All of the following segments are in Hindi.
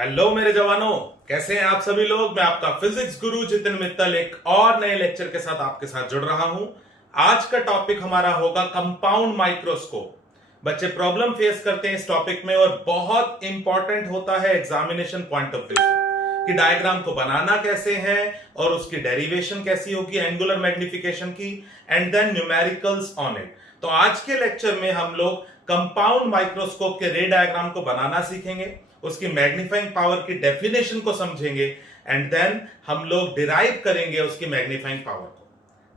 हेलो मेरे जवानों, कैसे हैं आप सभी लोग। मैं आपका फिजिक्स गुरु जितिन मित्तल एक और नए लेक्चर के साथ आपके साथ जुड़ रहा हूं। आज का टॉपिक हमारा होगा कंपाउंड माइक्रोस्कोप। बच्चे प्रॉब्लम फेस करते हैं इस टॉपिक में और बहुत इंपॉर्टेंट होता है एग्जामिनेशन पॉइंट ऑफ व्यू से कि डायग्राम को बनाना कैसे है और उसकी डेरिवेशन कैसी होगी एंगुलर मैग्निफिकेशन की, and then numericals on it. तो आज के लेक्चर में हम लोग कंपाउंड माइक्रोस्कोप के रे डायग्राम को बनाना सीखेंगे, उसकी मैग्नीफाइंग पावर की डेफिनेशन को समझेंगे एंड देन हम लोग डिराइव करेंगे उसकी मैग्नीफाइंग पावर को।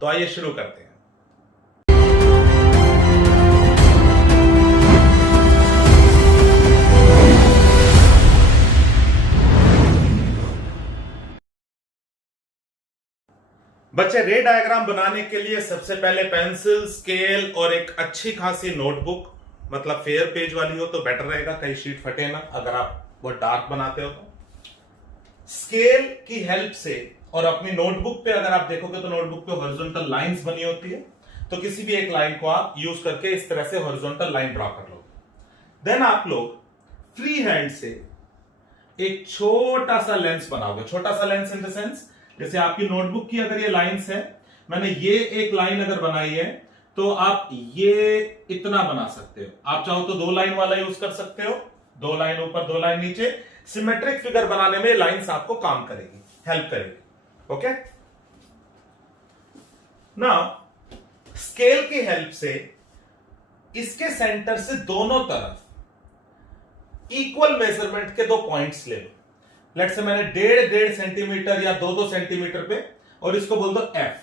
तो आइए शुरू करते हैं। बच्चे, रे डायग्राम बनाने के लिए सबसे पहले पेंसिल, स्केल और एक अच्छी खासी नोटबुक, मतलब फेयर पेज वाली हो तो बेटर रहेगा, कहीं शीट फटे ना अगर आप बहुत डार्क बनाते हो तो। स्केल की हेल्प से और अपनी नोटबुक पे अगर आप देखोगे तो नोटबुक पे हॉरिजॉन्टल लाइंस बनी होती है, तो किसी भी एक लाइन को आप यूज करके इस तरह से हॉरिजॉन्टल लाइन ड्रॉ कर लोगे। देन आप लोग फ्री हैंड से एक छोटा सा लेंस बनाओगे। छोटा सा लेंस इन द सेंस, जैसे आपकी नोटबुक की अगर ये लाइंस है, मैंने ये एक लाइन अगर बनाई है तो आप ये इतना बना सकते हो। आप चाहो तो 2 लाइन वाला यूज कर सकते हो, 2 लाइन ऊपर 2 लाइन नीचे। सिमेट्रिक फिगर बनाने में लाइंस आपको काम करेगी, हेल्प करेगी। ओके, ना स्केल की हेल्प से इसके सेंटर से दोनों तरफ इक्वल मेजरमेंट के 2 पॉइंट्स ले लो। लेट्स से मैंने 1.5 सेंटीमीटर या 2 सेंटीमीटर पे, और इसको बोल दो एफ।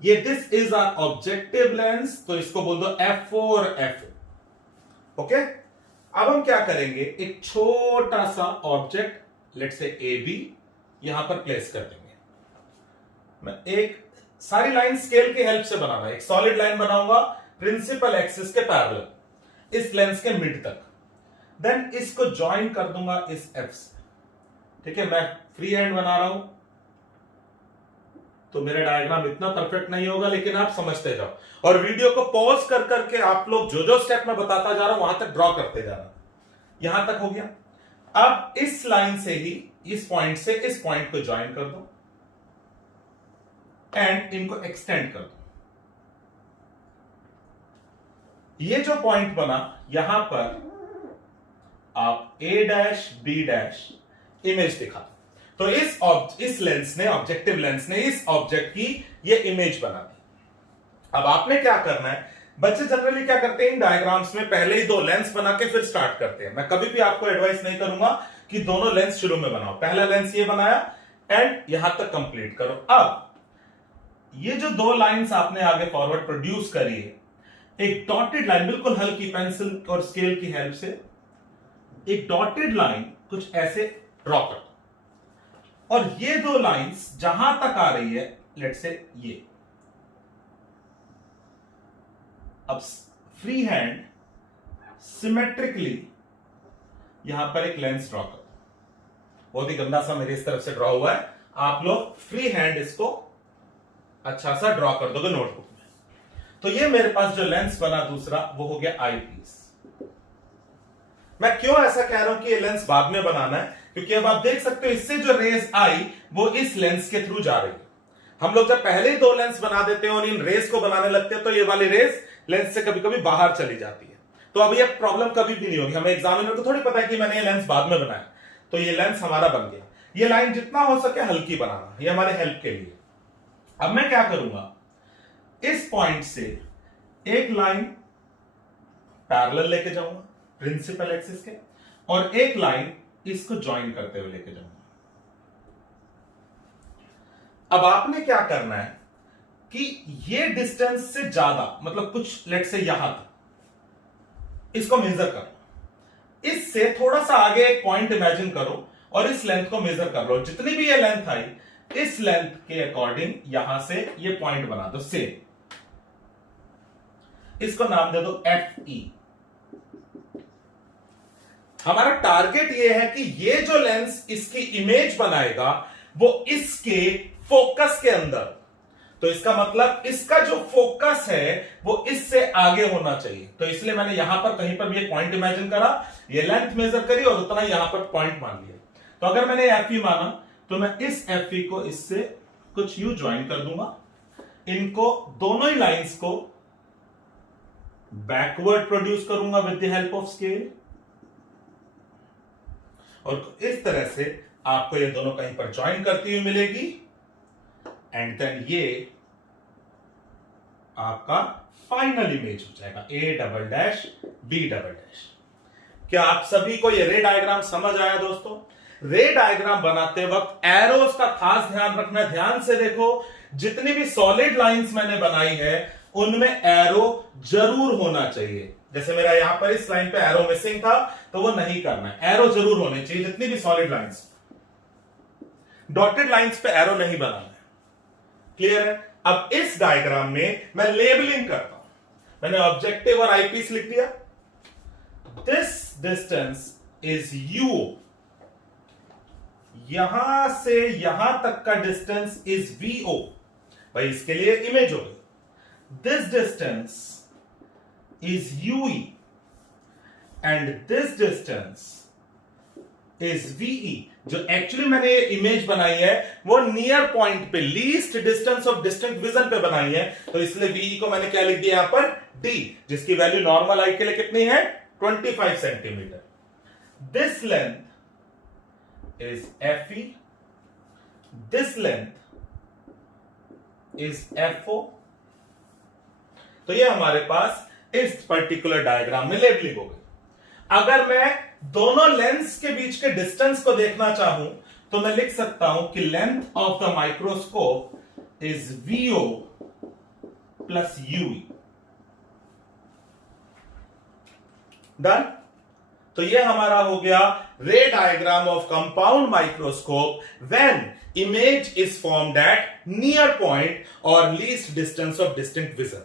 ये this is our objective lens, तो इसको बोल दो F4 और F4। ओके, अब हम क्या करेंगे, एक छोटा सा ऑब्जेक्ट लेट्स से AB यहां पर प्लेस कर देंगे। मैं एक सारी लाइन स्केल की हेल्प से बनाना, एक सॉलिड लाइन बनाऊंगा प्रिंसिपल एक्सिस के पैरेलल इस लेंस के मिड तक। देन इसको ज्वाइन कर दूंगा इस F से। ठीक है, मैं फ्री हैंड बना रहा हूं तो मेरा डायग्राम इतना परफेक्ट नहीं होगा, लेकिन आप समझते जाओ और वीडियो को पॉज कर करके आप लोग जो जो स्टेप मैं बताता जा रहा हूं वहां तक ड्रॉ करते जा रहा हूं। यहां तक हो गया। अब इस लाइन से ही इस पॉइंट से इस पॉइंट को ज्वाइन कर दो एंड इनको एक्सटेंड कर दो। ये जो पॉइंट बना यहां पर आप A' B' इमेज दिखा। तो इस लेंस ने, ऑब्जेक्टिव लेंस ने इस ऑब्जेक्ट की ये इमेज बना दी। अब आपने क्या करना है, बच्चे जनरली क्या करते हैं इन डायग्राम्स में पहले ही 2 लेंस बना के फिर स्टार्ट करते हैं। मैं कभी भी आपको एडवाइस नहीं करूंगा कि दोनों लेंस शुरू में बनाओ। पहला लेंस ये बनाया एंड यहां तक कंप्लीट करो। अब ये जो 2 लाइंस आपने आगे फॉरवर्ड प्रोड्यूस करी है, एक डॉटेड लाइन, बिल्कुल हल्की पेंसिल और स्केल की हेल्प से एक डॉटेड लाइन कुछ ऐसे ड्रॉ कर दो। और ये 2 लाइंस जहां तक आ रही है, लेट्स से ये, अब फ्री हैंड सिमेट्रिकली यहां पर एक लेंस ड्रॉ कर दो। बहुत ही गंदा सा मेरी इस तरफ से ड्रॉ हुआ है, आप लोग फ्री हैंड इसको अच्छा सा ड्रॉ कर दोगे नोटबुक में। तो ये मेरे पास जो लेंस बना दूसरा, वो हो गया आई पीस। मैं क्यों ऐसा कह रहा हूं कि ये लेंस बाद में बनाना है, क्योंकि अब आप देख सकते हो इससे जो रेज आई वो इस लेंस के थ्रू जा रही है। हम लोग जब पहले ही 2 लेंस बना देते हैं और इन रेस को बनाने लगते हैं तो ये वाली रेस लेंस से कभी कभी बाहर चली जाती है। तो अब ये प्रॉब्लम कभी भी नहीं होगी। हमें एग्जामिनर को थोड़ी पता है कि मैंने ये लेंस बाद में बनाया, तो ये लेंस हमारा बन गया। ये लाइन जितना हो सके हल्की बनाना, ये हमारे हेल्प के लिए। अब मैं क्या करूंगा, इस पॉइंट से एक लाइन पैरेलल लेके जाऊंगा प्रिंसिपल एक्सिस के, और एक लाइन इसको ज्वाइन करते हुए लेके जाऊंगा। अब आपने क्या करना है कि ये डिस्टेंस से ज्यादा, मतलब कुछ लेट से यहां तक इसको मेजर करो। इससे थोड़ा सा आगे एक पॉइंट इमेजिन करो और इस लेंथ को मेजर कर लो। जितनी भी ये लेंथ आई, इस लेंथ के अकॉर्डिंग यहां से ये पॉइंट बना दो सेम। इसको नाम दे दो FE। हमारा टारगेट ये है कि ये जो लेंस इसकी इमेज बनाएगा वो इसके फोकस के अंदर, तो इसका मतलब इसका जो फोकस है वो इससे आगे होना चाहिए। तो इसलिए मैंने यहां पर कहीं पर भी एक पॉइंट इमेजिन करा, ये लेंथ मेजर करी और उतना यहां पर पॉइंट मान लिया। तो अगर मैंने FE माना तो मैं इस FE को इससे कुछ यूं ज्वाइन कर दूंगा, इनको दोनों ही लाइंस को बैकवर्ड प्रोड्यूस करूंगा with the help of scale, और इस तरह से आपको ये दोनों कहीं पर ज्वाइन करती हुई मिलेगी, एंड देन ये आपका फाइनल इमेज हो जाएगा A''B''। क्या आप सभी को ये रे डायग्राम समझ आया दोस्तों? रे डायग्राम बनाते वक्त एरोस का खास ध्यान रखना, ध्यान से देखो, जितनी भी सॉलिड लाइंस मैंने बनाई है उनमें एरो जरूर होना चाहिए। जैसे मेरा यहां पर इस लाइन पे एरो मिसिंग था तो वो नहीं करना है, एरो जरूर होने चाहिए जितनी भी सॉलिड लाइंस। डॉटेड लाइंस पे एरो नहीं बनाना है, क्लियर है? अब इस डायग्राम में मैं लेबलिंग करता हूं, मैंने ऑब्जेक्टिव और आईपीस लिख दिया। दिस डिस्टेंस इज U, यहां से यहां तक का डिस्टेंस इज VO, भाई इसके लिए इमेज हो गई। This distance is UE and this distance is VE। जो एक्चुअली मैंने ये इमेज बनाई है वो नियर पॉइंट पे, least distance of distinct vision पे बनाई है, तो इसलिए VE को मैंने क्या लिख दिया यहां पर D, जिसकी वैल्यू नॉर्मल आई के लिए कितनी है 25 centimetre. This length is FE, this length is FO। तो ये हमारे पास इस पर्टिकुलर डायग्राम में लेबलिंग हो गई। अगर मैं दोनों लेंस के बीच के डिस्टेंस को देखना चाहूं तो मैं लिख सकता हूं कि length of the microscope is VO plus UE। Done. तो ये हमारा हो गया ray diagram of compound microscope when image is formed at near point और least distance of distinct vision.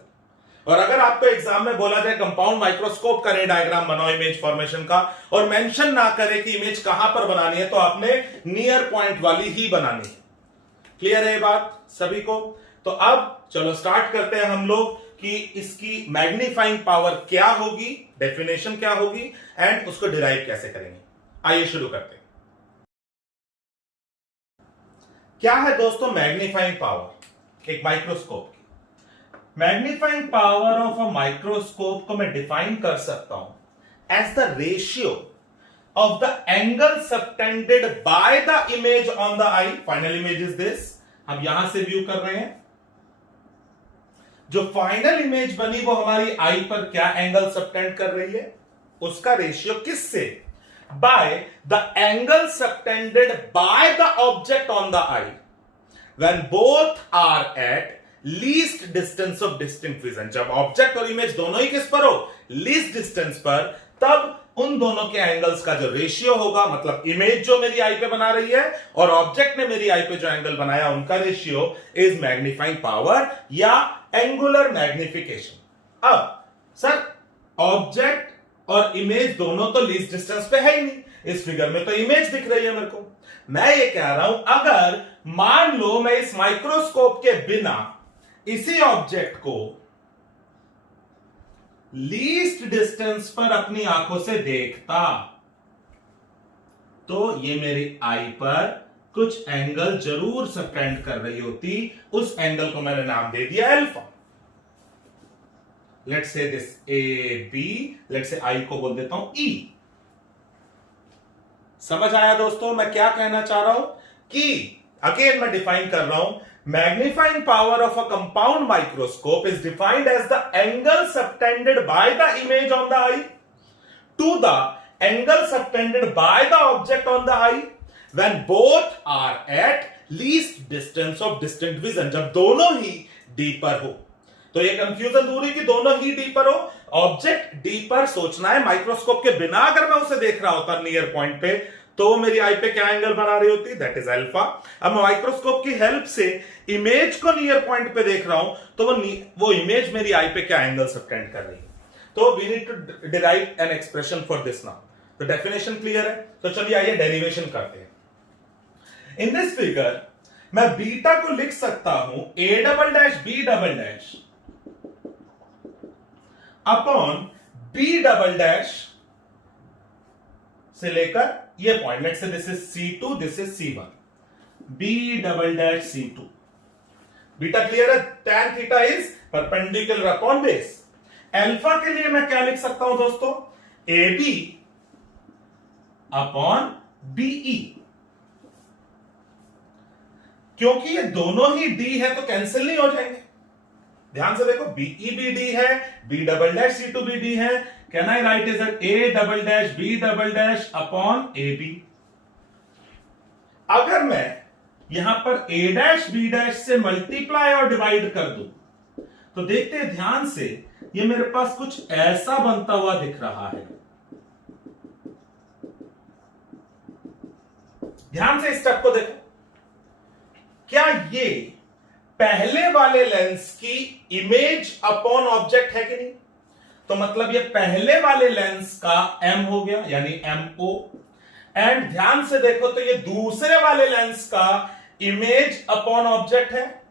और अगर आपको एग्जाम में बोला जाए कंपाउंड माइक्रोस्कोप का रे डायग्राम बनाओ इमेज फॉर्मेशन का, और मेंशन ना करे कि इमेज कहां पर बनानी है, तो आपने नियर पॉइंट वाली ही बनानी है। क्लियर है ये बात सभी को? तो अब चलो स्टार्ट करते हैं हम लोग कि इसकी मैग्नीफाइंग पावर क्या होगी, डेफिनेशन क्या होगी, एंड उसको डिराइव कैसे करेंगे। आइए शुरू करते हैं। क्या है दोस्तों मैग्नीफाइंग पावर एक microscope? Magnifying power of a microscope को मैं डिफाइन कर सकता हूं as the ratio of the angle subtended by the image on the eye. Final image is this, हम यहां से व्यू कर रहे हैं। जो फाइनल इमेज बनी वो हमारी आई पर क्या एंगल सबटेंड कर रही है, उसका रेशियो किससे? By the angle subtended by the object on the eye when both are at least distance of distinct vision. जब ऑब्जेक्ट और इमेज दोनों ही किस पर हो, लीस्ट डिस्टेंस पर, तब उन दोनों के एंगल्स का जो रेशियो होगा, मतलब इमेज जो मेरी आई पे बना रही है और ऑब्जेक्ट ने मेरी आई पे जो एंगल बनाया, उनका रेशियो इज मैग्नीफाइंग पावर या एंगुलर मैग्निफिकेशन। अब सर ऑब्जेक्ट और इमेज दोनों तो लीस्ट डिस्टेंस पे है ही नहीं, इस फिगर में तो इमेज दिख रही है मेरे को। मैं ये कह रहा हूं अगर मान लो मैं इस माइक्रोस्कोप के बिना इसी ऑब्जेक्ट को लीस्ट डिस्टेंस पर अपनी आंखों से देखता, तो ये मेरी आई पर कुछ एंगल जरूर सबटेंड कर रही होती। उस एंगल को मैंने नाम दे दिया alpha. Let's say this AB, let's say I को बोल देता हूं E। समझ आया दोस्तों मैं क्या कहना चाह रहा हूं? कि अगेन मैं डिफाइन कर रहा हूं, magnifying power of a compound microscope is defined as the angle subtended by the image on the eye to the angle subtended by the object on the eye when both are at least distance of distinct vision. जब दोनों ही डी पर हो, तो ये कंफ्यूजन दूर है कि दोनों ही डी पर हो। ऑब्जेक्ट डी पर सोचना है, माइक्रोस्कोप के बिना अगर मैं उसे देख रहा होता नियर पॉइंट पे, तो वो मेरी आई पे क्या एंगल बना रही होती, दैट इज अल्फा। अब मैं माइक्रोस्कोप की हेल्प से इमेज को नियर पॉइंट पे देख रहा हूं, तो वो इमेज मेरी आई पे क्या एंगल सबटेंड कर रही है। तो we need to derive an expression for this now. तो डेफिनेशन क्लियर है, तो चलिए आइए डेरिवेशन करते हैं। इन दिस फिगर मैं बीटा को लिख सकता हूं a double dash b double dash upon b double dash से लेकर ये point, let's say this is C2, this is C1, b double dash C2। Beta clear है? tan theta is perpendicular upon base. Alpha के लिए मैं क्या लिख सकता हूं दोस्तों? AB upon BE। क्योंकि ये दोनों ही D है तो कैंसिल नहीं हो जाएंगे। ध्यान से देखो, BE भी D है, B डबल डैश C2 भी D है। Can I right is A double dash B double dash upon AB। अगर मैं यहां पर A डैश B डैश से मल्टीप्लाई और डिवाइड कर दूं तो देखते हैं ध्यान से, ये मेरे पास कुछ ऐसा बनता हुआ दिख रहा है। ध्यान से इस स्टेप को देखो, क्या ये पहले वाले लेंस की इमेज अपॉन ऑब्जेक्ट है कि नहीं? तो मतलब ये पहले वाले लेंस का M हो गया, यानी MO। एंड ध्यान से देखो तो ये दूसरे वाले लेंस का इमेज अपॉन ऑब्जेक्ट है।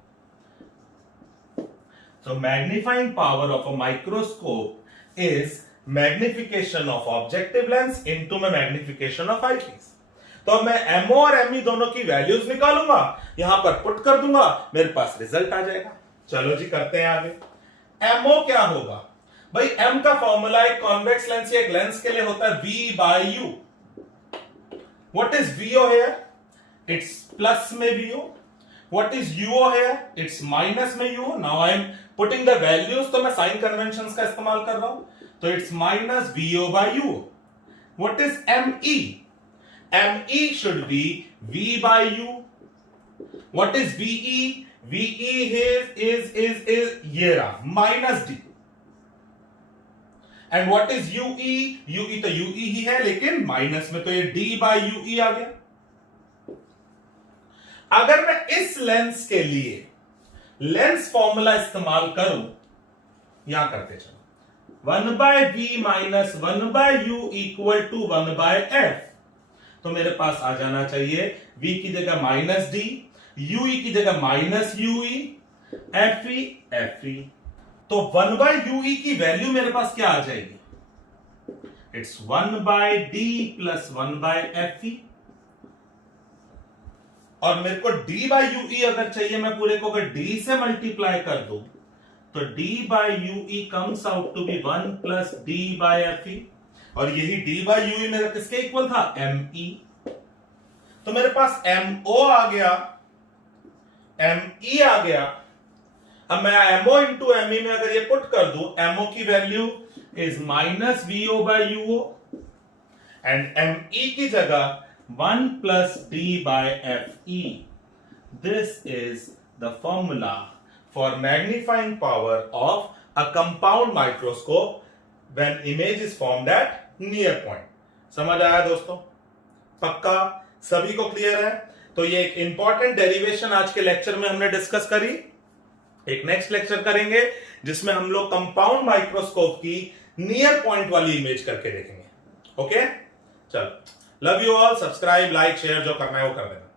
So magnifying power of a microscope is magnification of objective lens into magnification of eyepiece। तो मैं MO और ME दोनों की वैल्यूज निकालूंगा, यहां पर पुट कर दूंगा, मेरे पास रिजल्ट आ जाएगा। चलो जी करते हैं आगे। MO क्या होगा भाई? M का फॉर्मूला एक कॉन्वेक्स लेंस या एक लेंस के लिए होता है V by U। What is VO here? It's plus में VO। What is UO here? It's minus में UO। Now I am putting the values, तो मैं साइन कन्वेंशंस का इस्तेमाल कर रहा हूं, तो it's minus VO by UO। What is ME? ME should be V by U। What is VE? VE is ये रहा minus D। And what is UE? UE तो UE ही है, लेकिन माइनस में तो ये D by UE आ गया। अगर मैं इस लेंस के लिए लेंस फॉर्मूला इस्तेमाल करूं, यहां करते चलो, 1 by V minus 1 by U equal to 1 by F। तो मेरे पास आ जाना चाहिए V की जगह माइनस D, UE की जगह माइनस UE, FE। तो 1 बाय UE की वैल्यू मेरे पास क्या आ जाएगी? It's 1 by D plus 1 by FE। और मेरे को D बाय UE अगर चाहिए, मैं पूरे को अगर D से मल्टीप्लाई कर दूं तो D by UE comes out to be 1 plus D by FE। और यही D बाय UE मेरा किसके इक्वल था? ME। तो मेरे पास MO आ गया, ME आ गया। अब मैं MO इंटू ME में अगर ये पुट कर दूं, MO की value is minus VO by UO and ME की जगह 1 plus D by FE। This is the formula for magnifying power of a compound microscope when image is formed at near point। समझ आया दोस्तों? पक्का सभी को क्लियर है? तो ये एक इंपॉर्टेंट डेरिवेशन आज के लेक्चर में हमने डिस्कस करी। एक नेक्स्ट लेक्चर करेंगे जिसमें हम लोग कंपाउंड माइक्रोस्कोप की नियर पॉइंट वाली इमेज करके देखेंगे। ओके, चलो, love you all. Subscribe, like, share जो करना है वो कर देना।